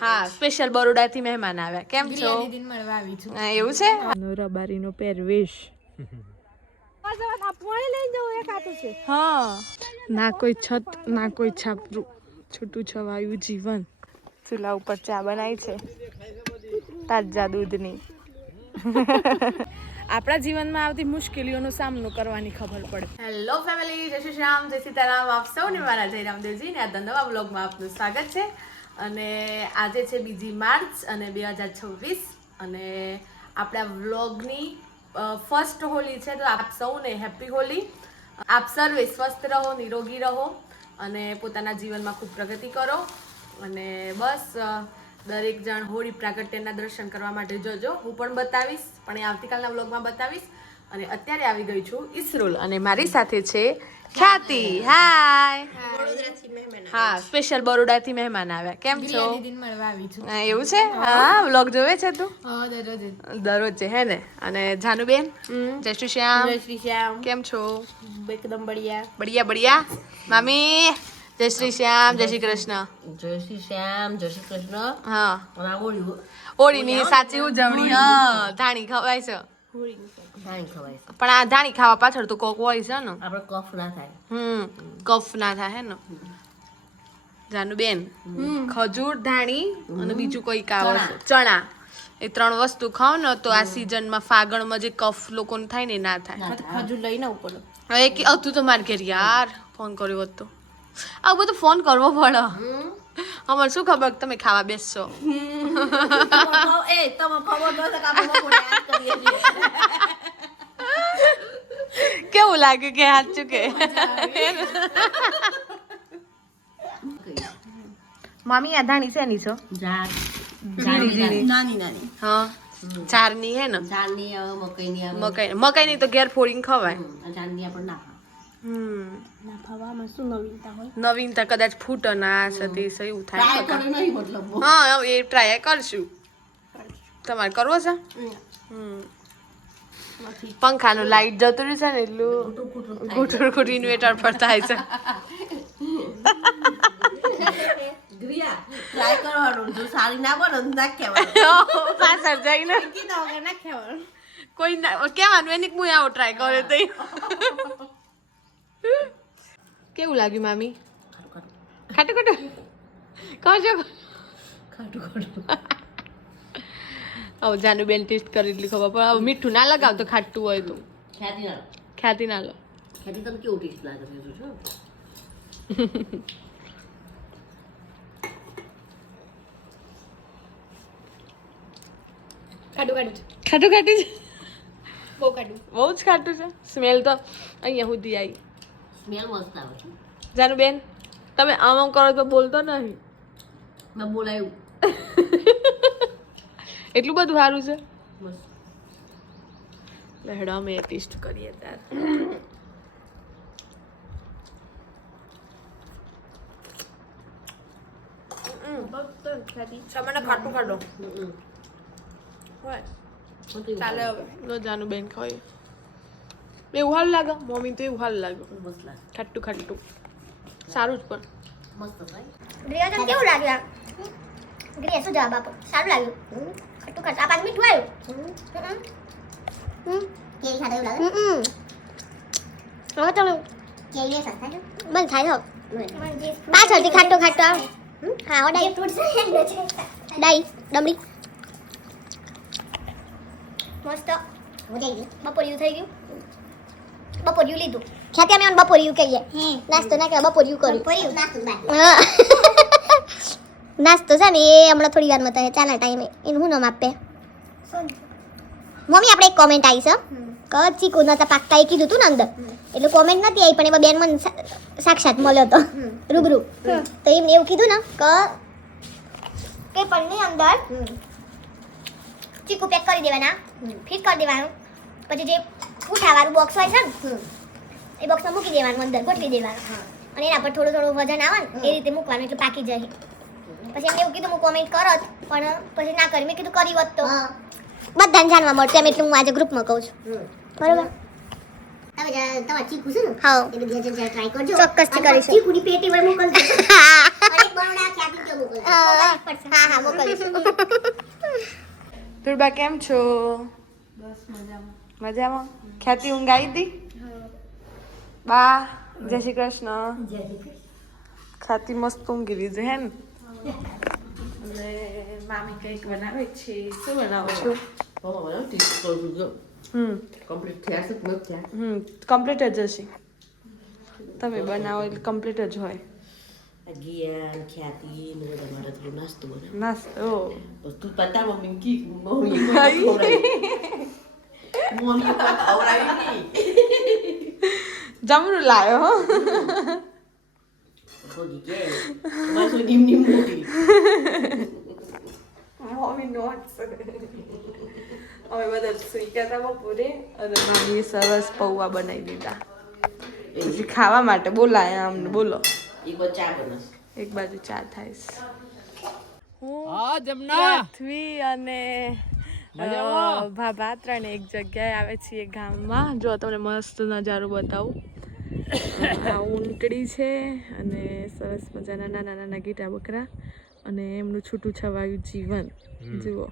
હા સ્પેશિયલ બરોડાથી મહેમાન આવ્યા. કેમ છો? એવું છે. રબારીનો પહેરવેશ. હા ના કોઈ છત ના કોઈ છાપરું, છૂટું છવાયું જીવન. ચૂલા ઉપર ચા બનાવી છે તાજા દૂધની. આપણા જીવનમાં આવતી મુશ્કેલીઓનો સામનો કરવાની ખબર પડે. હેલો ફેમિલી, જય શ્રી શ્યામ, જય સીતારામ. આપ સૌને મારા જય રામદેવજી ને આજના નવા બ્લોગમાં આપનું સ્વાગત છે. અને આજે છે 2 માર્ચ અને 2026 અને આપણા વ્લોગની ફર્સ્ટ હોલી છે. તો આપ સૌને હેપી હોલી. આપ સર્વે સ્વસ્થ રહો, નિરોગી રહો અને પોતાના જીવનમાં ખૂબ પ્રગતિ કરો. અને બસ દરેક જણ હોળી પ્રાગટ્યના દર્શન કરવા માટે જજો. હું પણ બતાવીશ, પણ એ આવતીકાલના વ્લોગમાં બતાવીશ. અને અત્યારે આવી ગઈ છું ઈસરોલ અને મારી સાથે છે ખ્યાતિ. હાય. હા સ્પેશિયલ બરોડાથી મહેમાન આવ્યા. કેમ છો? એવું છે. હા વ્લોગ જોવે છે તું? દરરોજ છે હે ને. અને જાનુબેન, જય શ્રી શ્યામ. જય શ્રી શ્યામ. કેમ છો? એકદમ બઢિયા. બઢિયા બઢિયા. મામી જય શ્રી શ્યામ, જય શ્રી કૃષ્ણ. જય શ્રી શ્યામ, જય શ્રી કૃષ્ણ. હા રાવોળ્યું હોળીની સાચી ઉજવણી. હા ધાણી ખવાય છે. ધાણી ખવાય છે. પણ આ ધાણી ખાવા પાછળ તો કોક હોય છે ને. આપણે કફ ના થાય. કફ ના થાય હે ને. જાનુબેન, ખજૂર, ધાણી અને બીજું કોઈ આવે છે ચણા. એ 3 વસ્તુ ખાવ ને તો આ સીઝનમાં ફાગણમાં જે કફ લોકોને થાય ને ના થાય. ખજૂર લઈને ઉપર હવે કે હતું તો માર ઘેર યાર ફોન કર્યો હોત તો. આવું બધું ફોન કરવો પડે. અમારે શું ખબર કે તમે ખાવા બેસશો. એ તમે ખબર ન તો કામ બપોરે યાદ કરીએ છીએ. કેવું લાગ્યું કે સાચું કે? મામી આ ધાણી છે ની છો? નાની નાની. હા ઝારની હે ને. ઝાડની મકઈની મકાઈની તો ઘેર ફોડીને ખવાય. ઝાડની આપણે ના ના ખાવામાં શું નવીનતા હોય? નવીનતા કદાચ ફૂટ ના સતી એવું થાય. નહીં મતલબ. હા એ ટ્રાય કરશું. તમારે કરવો છે? પંખાનું લાઈટ જતું રહ્યું છે ને એટલું ઘૂંટું ઘૂંટું ઇન્વેટર પર થાય છે. ટ્રાય કરવાનું. જો સારી ના બને તો નાખ્યા પાછળ જઈને કોઈ કેવાનું એની હું આવો ટ્રાય કર્યો તો. કેવું લાગ્યું મામી? ખાટું ખાટું કહો છો. ખાટું ખાટું. હવે જાનુબેન ટેસ્ટ કરી એટલી ખબર પણ હવે મીઠું ના લગાવ તો ખાટું હોય તો. ખ્યાતિ ના લો. ખ્યાતિ તમે કેવું ટેસ્ટ લાગે છે? ખાટું ખાટું છે. બહુ જ ખાટું છે. સ્મેલ તો અહીંયા સુધી આવી. સ્મેલ મસ્ત આવે છે. જાનુબેન તમે આમ કરો તો બોલતો નહીં. મેં બોલાયું. એટલું બધું સારું છે. મસ્ત. લહેડા અમે ટેસ્ટ કરીએ તાર. ખાટું ખાટું ચાલે હવે જાનુબેન ખાય એવું હાલ લાગે. મમ્મી તો એવું હાલ લાગે. મસ્ત લાગે. ખાટું ખાટું સારું જ પણ મસ્ત થાય. ગ્રેજન કેવું લાગ્યું? ગ્રે શું જવાબ આપો? સારું લાગ્યું. ખટ્ટું ખટ્ટ આ પાછું મીઠું આવ્યું. કેરી ખાધા એવું લાગે? હવે તમે કેરી સસ્તા છે મન થાય હો. પાછળથી ખાટું ખાટું આવે. હા હો ડાઈ ડાઈ ડમડી મસ્ત હો જાય. બપોરિયું થઈ ગયું. બપોરિયું લીધું. ખ્યાતિ અમે બપોરિયું કહીએ. નાસ્તો ના કે બપોરિયું કર્યું. હા નાસ્તો છે ને એ હમણાં થોડી વારમાં થાય ચાના ટાઈમે એનું શું નામ આપે? મમ્મી આપણે એક કોમેન્ટ આવી છે કે ચીકુ નતા પાકતા એ કીધું તું ને અંદર એટલે કોમેન્ટ નથી આવી પણ એમાં બેન મને સાક્ષાત મળ્યો હતો રૂબરૂ. તો એમને એવું કીધું ને કે પેપરની અંદર ચીકુ પેક કરી દેવાના, ફિટ કરી દેવાનું, પછી જે ઉઠાવાળું બોક્સ હોય છે ને એ બોક્સમાં મૂકી દેવાનું, અંદર ગોઠવી દેવાનું અને એના પર થોડું થોડું વજન આવે ને એ રીતે મૂકવાનું એટલે પાકી જાય. પછી એમને એવું કીધું હું કોમેન્ટ કરત પણ પછી ના કરી. મેં કીધું કરી હોત તો બધાને જાણવા મળતું એમ એટલે હું આજે ગ્રુપમાં કહું છું. બરોબર. તમારે ચીકુ છે ને? હા એ બધી ટ્રાય કરજો. ચોક્કસથી કરીશું. ચીકુની પેટી વડે મોકલજો. અને હા મોકલીશું. ધ્રુબા કેમ છો? બસ મજામાં. મજામાં? ખ્યાતિ ઊંઘ આવી હતી? બા જય શ્રી કૃષ્ણ. જય શ્રી કૃષ્ણ. ખ્યાતિ મસ્ત ઊંઘી લીધું હે ને? અને મામી કંઈક બનાવે છે. શું બનાવો છો? કમ્પ્લીટ થયા છે કે નથી થયા? કમ્પ્લીટ જ હશે. તમે બનાવો એટલે કમ્પ્લીટ જ હોય. અગિયાર ખ્યાતિ ને બધા મારે થોડો નાસ્તો બનાવ. નાસ્તો બસ તું પતા મમ્મી કી મમ્મી ખવડાવી નહીં. જમરૂ લાયો હો. ખોદી કે માસુ નિમ મોટી. મમ્મી નોટ અમે બધા સુઈ ગયા હતા બપોરે અને મામીએ સરસ પૌવા બનાવી દીધા. પછી ખાવા માટે બોલાયા અમને. બોલો. એક બાજુ ચા બનસ. એક બાજુ ચા થાય છે. હા જમના પૃથ્વી અને ભાભા ત્રણે એક જગ્યાએ આવે છીએ ગામમાં. જો તમને મસ્ત નજારો બતાવું. આ ઊંટડી છે અને સરસ મજાના નાના નાના ગીટા બકરા અને એમનું છૂટું છવાયું જીવન જુઓ.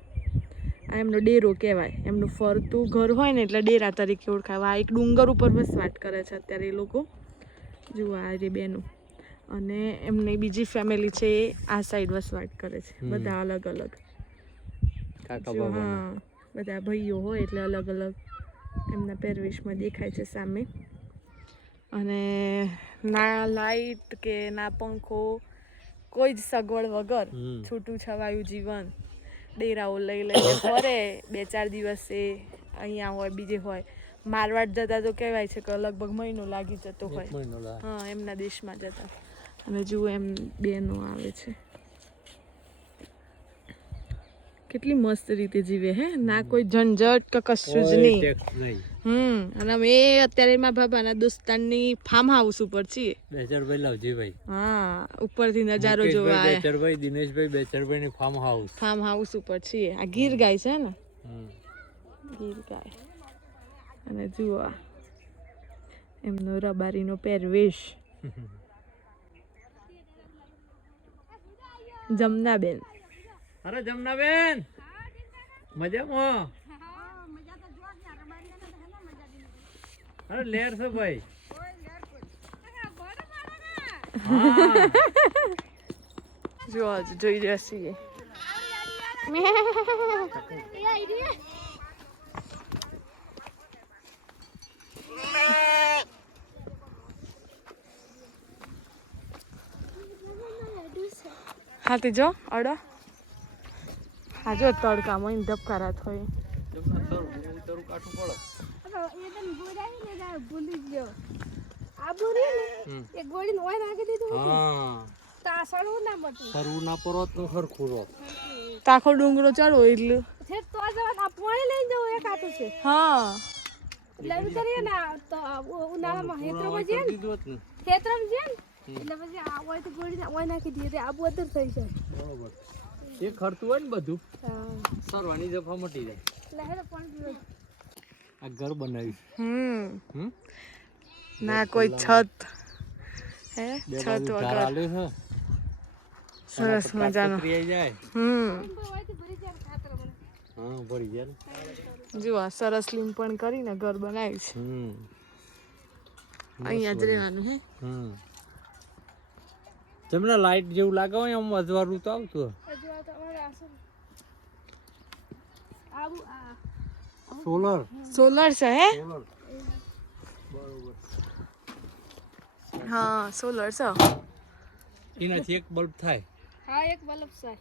આ એમનો ડેરો કહેવાય. એમનું ફરતું ઘર હોય ને એટલે ડેરા તરીકે ઓળખાય. આ એક ડુંગર ઉપર વસવાટ કરે છે અત્યારે એ લોકો. જુઓ આ રે બેનું. અને એમની બીજી ફેમિલી છે એ આ સાઈડ વસવાટ કરે છે. બધા અલગ અલગ. જો હા બધા ભાઈઓ હોય એટલે અલગ અલગ એમના પહેરવેશમાં દેખાય છે સામે. અને ના લાઈટ કે ના પંખો, કોઈ જ સગવડ વગર છૂટું છવાયું જીવન. ડેરાઓ લઈ લઈને ફરે. 2-4 દિવસે અહીંયા હોય બીજે હોય. મારવાડ જતા તો કહેવાય છે કે લગભગ મહિનો લાગી જતો હોય. હા એમના દેશમાં જતા. અને જુઓ એમ બેનો આવે છે. કેટલી મસ્ત રીતે જીવે હે. ના કોઈ ઝંઝટ કે કશું જ નહીં. અને અમે અત્યારે એમાં બાબાના દોસ્તારની ફાર્મ હાઉસ ઉપર છીએ. બેચરભાઈ લવજીભાઈ. હા ઉપરથી નજારો જોવા આયા. બેચરભાઈ દિનેશભાઈ બેચરભાઈ ની ફાર્મ હાઉસ ઉપર છીએ. આ ગીર ગાય છે ને? ગીર ગાય. અને જુઓ એમનો રબારીનો પહેરવેશ. જમનાબેન. અરે જમનાબેન મજામાં? અરે લેર છે ભાઈ. જો જોઈ રહ્યા છીએ. હા તે જો અડો. હા જો તડકામાં ધબકારા થાય. ભૂલી ગયો. આ બોરી ને એક ગોળી ઓય નાખી દીધું. હા તાસણું ના મતું. સરવું ના પરોત નો સરખું રોત. તાખો ડુંગરો ચડો એટલું. છે તો જવાન આ પાણી લઈને જવું એક આટું છે. હા એટલે એમ કરીએ ને તો ઉનાળામાં હેત્રમાં જઈએ ને હેત્રમાં જઈએ ને એટલે પછી આ હોય તો ગોળી ઓય નાખી દઈએ તો આબુ અદર થઈ જાય. બરોબર. એ ખર્ચું હોય ને બધું હા સરવાની જફા મટી જાય. એટલે હેરો પાણી આ ઘર બનાવ્યું. ના કોઈ છત હે બે છત બાજુ ધાર વગર આલ્યું છે. સરસ મજાનો. ત્રિયાઈ જાય. હોય તો ભરી જાય ખાતર મને. હા ભરી જાય ને. જુઓ સરસ લીંપણ કરીને ઘર બનાવ્યું છે. અહીંયા જ રહેવાનું હે. તમને લાઈટ જેવું લાગે હોય આમ અજવાળું તો આવતું. હજુ તો અમારે આસુ આબુ આ સોલર સોલર છે હે? સોલર બરોબર. હા સોલર છે. એનાથી એક બલ્બ થાય. હા એક બલ્બ છે.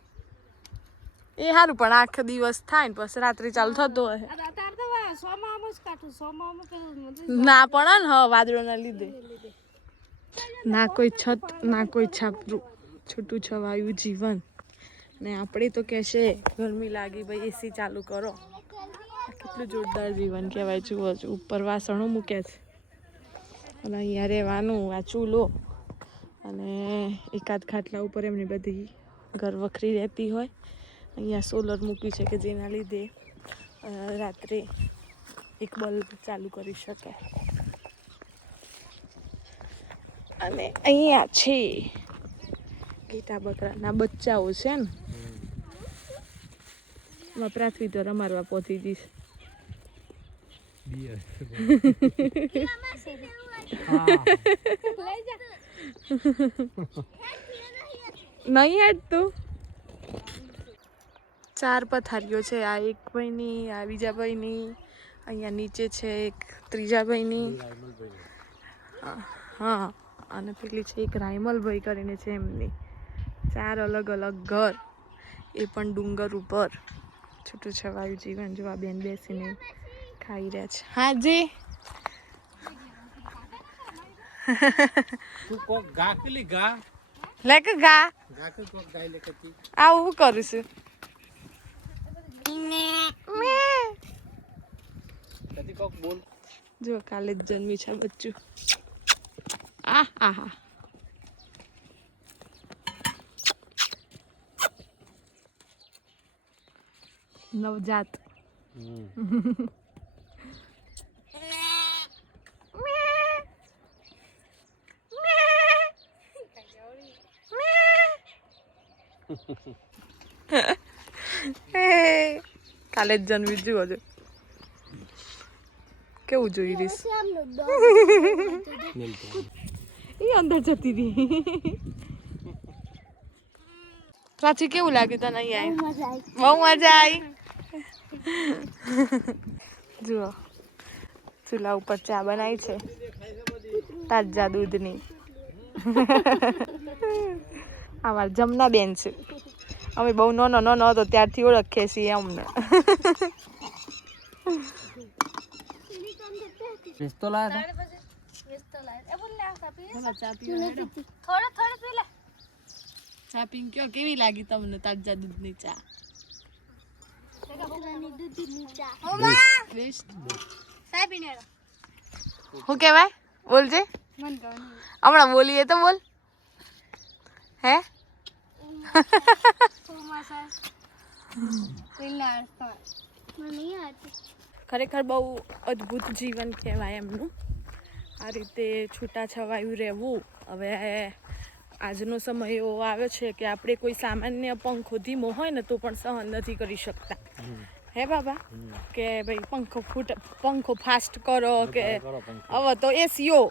એ સારું પણ આખો દિવસ થાય ને પછી રાત્રે ચાલુ થતો હોય. અત્યારે તો સોમામાં જ કાઢું. સોમામાં પેલું ના પડે ને હા વાદળોના લીધે. ના કોઈ છત ના કોઈ છાપરું. છૂટું છવાયું જીવન. ને આપણે તો કહેશે ગરમી લાગી ભાઈ એસી ચાલુ કરો. કેટલું જોરદાર જીવન કહેવાય. જુઓ ઉપર વાસણો મૂક્યા છે અને અહીંયા રહેવાનું. આ ચૂલો અને એકાદ ખાટલા ઉપર એમની બધી ઘર વખરી રહેતી હોય. અહીંયા સોલર મૂક્યું છે કે જેના લીધે રાત્રે એક બલ્બ ચાલુ કરી શકાય. અને અહીંયા છે ઘેટા બકરાના બચ્ચાઓ છે ને એમાં પૃથ્વી તો રમાડવા પહોંચી જઈશ. બિયર નહીં હેડ તું. 4 પથારીઓ છે. આ એક ભાઈની, આ બીજા ભાઈની, અહીંયા નીચે છે એક ત્રીજા ભાઈની. હા, અને પેલી છે એક રાયમલભાઈ કરીને છે એમની. 4 અલગ અલગ ઘર, એ પણ ડુંગર ઉપર. છૂટું છવાયું જીવન. જો આ બેન બેસીને ખાઈ રહ્યા છે. હા જી. તું કોક ગા કેલી ગા લે કે ગા ગા કે કોક ગાય લે કે આવું હું કરું છું. કદી કોક બોલ. જો કાલે જ જન્મી છે બચ્ચું. આ હા હા. નવજાત. કાલે જ જન્મી જુઓ છો કેવું જોઈ રહીશ. એ અંદર જતી હતી. પ્રાચી કેવું લાગ્યું તને અહીંયા? બહુ મજા આવી. જુઓ ચૂલા ઉપર ચા બનાવી છે તાજા દૂધની. અમાર જમના બેન છે. અમે બહુ નાનો હતો ત્યારથી ઓળખીએ છીએ અમને. પિસ્તોલા ચા પીને કયો કેવી લાગી તમને તાજા દૂધની ચા? શું કહેવાય? બોલજે. હમણાં બોલીએ તો બોલ. હે ખરેખર બહુ અદ્ભુત જીવન કહેવાય એમનું. આ રીતે છૂટાછવાયું રહેવું. હવે આજનો સમય એવો આવ્યો છે કે આપણે કોઈ સામાન્ય પંખો ધીમો હોય ને તો પણ સહન નથી કરી શકતા. હે બાબા કે ભાઈ પંખો ફાસ્ટ કરો કે હવે તો એસીઓ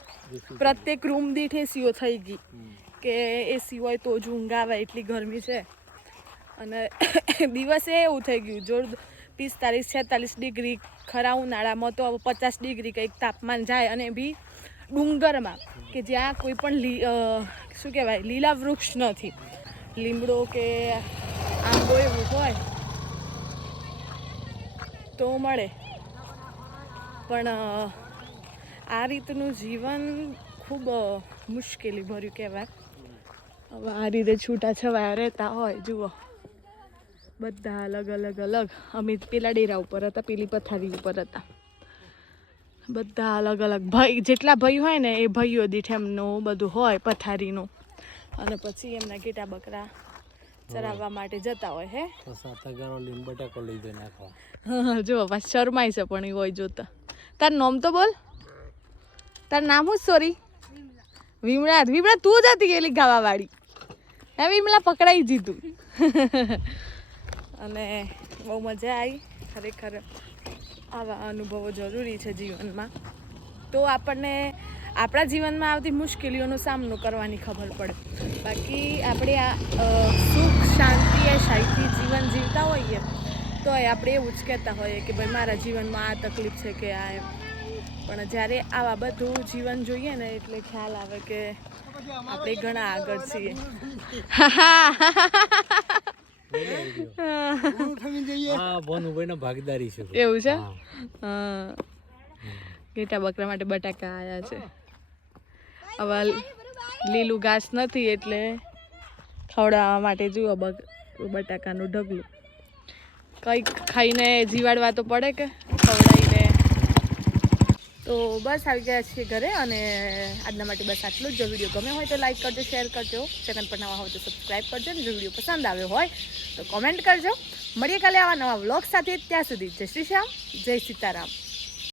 પ્રત્યેક રૂમ દીઠ એસીઓ થઈ ગઈ કે એસી હોય તો જ ઊંઘ આવે એટલી ગરમી છે. અને દિવસે એવું થઈ ગયું જોર 45-46 ડિગ્રી. ખરા ઉનાળામાં તો 50 ડિગ્રી કંઈક તાપમાન જાય. અને બી ડુંગરમાં કે જ્યાં કોઈ પણ શું કહેવાય લીલા વૃક્ષ નથી. લીમડો કે આંબો એવું હોય તો મળે. પણ આ રીતનું જીવન ખૂબ મુશ્કેલી ભર્યું કહેવાય. હવે આ રીતે છૂટાછવાયા રહેતા હોય. જુઓ બધા અલગ અલગ અલગ. અમે પેલા ડેરા ઉપર હતા, પેલી પથારી ઉપર હતા. બધા અલગ અલગ ભાઈ, જેટલા ભાઈ હોય ને એ ભાઈઓ દીઠ એમનું બધું હોય પથારીનું. અને પછી એમના ઘેટા બકરા ચરાવવા માટે જતા હોય. હે બટાકો લઈ જઈ નાખવા. હા જો પાછ શરમાય છે પણ એ હોય જોતા. તાર નામ તો બોલ. તાર નામ શું? સોરી વિમળા. વિમળા તું જ હતી ગયેલી ગાવા વાળી. હે વિમળા પકડાઈ જીતું. અને બહુ મજા આવી. ખરેખર આવા અનુભવો જરૂરી છે જીવનમાં. તો આપણને આપણા જીવનમાં આવતી મુશ્કેલીઓનો સામનો કરવાની ખબર પડે. બાકી આપણે આ સુખ શાંતિ શાંતિથી જીવન જીવતા હોઈએ તો આપણે એવું જ કહેતા હોઈએ કે ભાઈ મારા જીવનમાં આ તકલીફ છે કે આ એમ. પણ જ્યારે આવા બધું જીવન જોઈએ ને એટલે ખ્યાલ આવે કે આપણે ઘણા આગળ છીએ. ભાગીદારી છે એવું છે. ઘેટા બકરા માટે બટાકા આવ્યા છે. હવે લીલું ઘાસ નથી એટલે ખવડાવવા માટે જુઓ બટાકાનું ઢગલું. કંઈક ખાઈને જીવાડવા તો પડે કે ખવડાવીને. તો બસ આવી ગયા છીએ ઘરે. અને આજના માટે બસ આટલું જ. જો વિડીયો ગમે હોય તો લાઈક કરજો, શેર કરજો. ચેનલ પર નવા હોય તો સબસ્ક્રાઈબ કરજો. અને જો વિડીયો પસંદ આવ્યો હોય તો કોમેન્ટ કરજો. મળીએ કાલે આવા નવા વ્લોગ સાથે. ત્યાં સુધી જય શ્રી શ્યામ, જય સીતારામ.